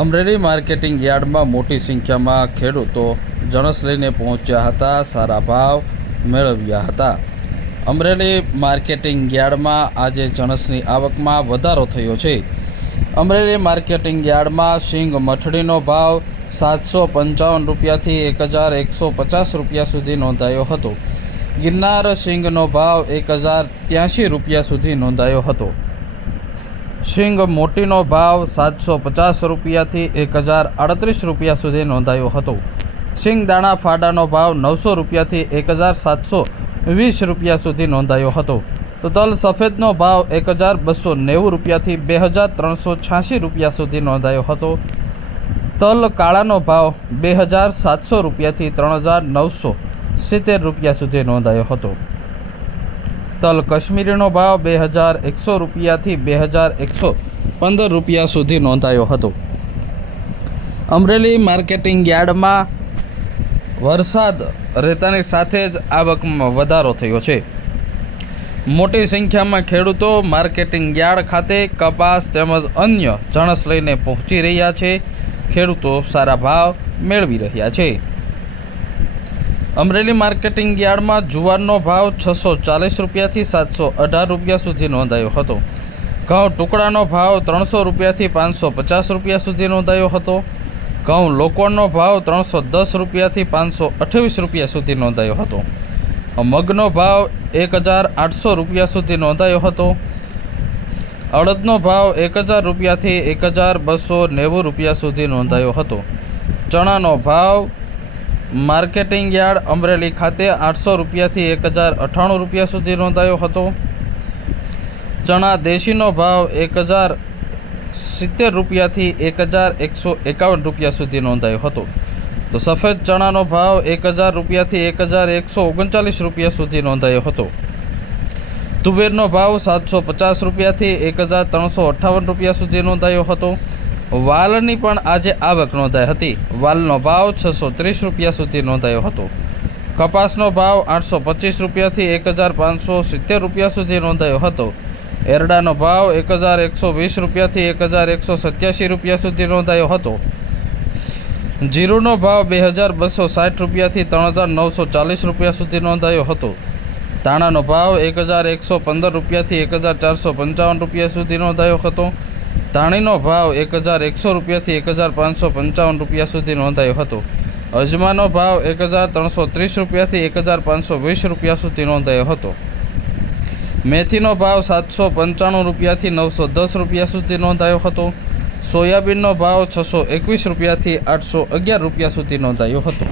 Amreli marketing યાર્ડમાં મોટી સંખ્યામાં ખેડૂતો જણસ લઈને પહોંચ્યા હતા, સારા ભાવ મેળવ્યા હતા। અમરેલી માર્કેટિંગ યાર્ડમાં આજે જણસની આવકમાં વધારો થયો છે। અમરેલી માર્કેટિંગ યાર્ડમાં સિંગ મઠડીનો ભાવ 755 રૂપિયાથી 1150 રૂપિયા સુધી નોંધાયો હતો। ગિરનાર સિંગનો ભાવ 1083 રૂપિયા સુધી નોંધાયો હતો। સિંગ મોટીનો ભાવ 750 રૂપિયાથી 1038 રૂપિયા સુધી નોંધાયો હતો। સિંગ દાણા ફાડાનો ભાવ 900 રૂપિયાથી 1720 રૂપિયા સુધી નોંધાયો હતો। તો તલ સફેદનો ભાવ 1290 રૂપિયાથી 2386 રૂપિયા સુધી નોંધાયો હતો। તલ કાળાનો ભાવ 2700 રૂપિયાથી 3970 રૂપિયા સુધી નોંધાયો હતો। તલ કશ્મીરીનો ભાવ 2100 રૂપિયાથી 2115 રૂપિયા સુધી નોંધાયો હતો। અમરેલી માર્કેટિંગ યાર્ડમાં વરસાદ રહેતાની સાથે જ આવકમાં વધારો થયો છે। મોટી સંખ્યામાં ખેડૂતો માર્કેટિંગ યાર્ડ ખાતે કપાસ તેમજ અન્ય જણસ લઈને પહોંચી રહ્યા છે। ખેડૂતો સારા ભાવ મેળવી રહ્યા છે। અમરેલી માર્કેટિંગ યાર્ડમાં જુવારનો ભાવ 640 રૂપિયાથી 718 રૂપિયા સુધી નોંધાયો હતો। ઘઉં ટુકડાનો ભાવ 300 રૂપિયાથી 550 રૂપિયા સુધી નોંધાયો હતો। ઘઉં લોકોનો ભાવ 310 રૂપિયાથી 528 રૂપિયા સુધી નોંધાયો હતો। મગનો ભાવ 1800 રૂપિયા સુધી નોંધાયો હતો। અડદનો ભાવ 1000 રૂપિયાથી 1290 રૂપિયા સુધી નોંધાયો હતો। ચણાનો ભાવ માર્કેટિંગ યાર્ડ અમરેલી ખાતે 800 રૂપિયાથી 1098 રૂપિયા સુધી નોંધાયો હતો। ચણા દેશીનો ભાવ 1070 રૂપિયાથી 1151 રૂપિયા સુધી નોંધાયો હતો। તો સફેદ ચણાનો ભાવ 1000 રૂપિયાથી 1139 રૂપિયા સુધી નોંધાયો હતો। તુવેરનો ભાવ 750 રૂપિયાથી 1358 રૂપિયા સુધી નોંધાયો હતો। વાલની પણ આજે આવક નોંધાઈ હતી। વાલનો ભાવ 630 રૂપિયા સુધી નોંધાયો હતો। કપાસનો ભાવ 825 રૂપિયાથી 1570 રૂપિયા સુધી નોંધાયો હતો। એરડાનો ભાવ 1120 રૂપિયાથી 1187 રૂપિયા સુધી નોંધાયો હતો। જીરુનો ભાવ 2260 રૂપિયાથી 3940 રૂપિયા સુધી નોંધાયો હતો। ધાણાનો ભાવ 1115 રૂપિયાથી 1455 રૂપિયા સુધી નોંધાયો હતો। ધાણીનો ભાવ 1100 રૂપિયાથી 1555 રૂપિયા સુધી નોંધાયો હતો। અજમાનો ભાવ 1330 રૂપિયાથી 1520 રૂપિયા સુધી નોંધાયો હતો। મેથીનો ભાવ 795 રૂપિયાથી 910 રૂપિયા સુધી નોંધાયો હતો। સોયાબીનનો ભાવ 621 રૂપિયાથી 811 રૂપિયા સુધી નોંધાયો હતો।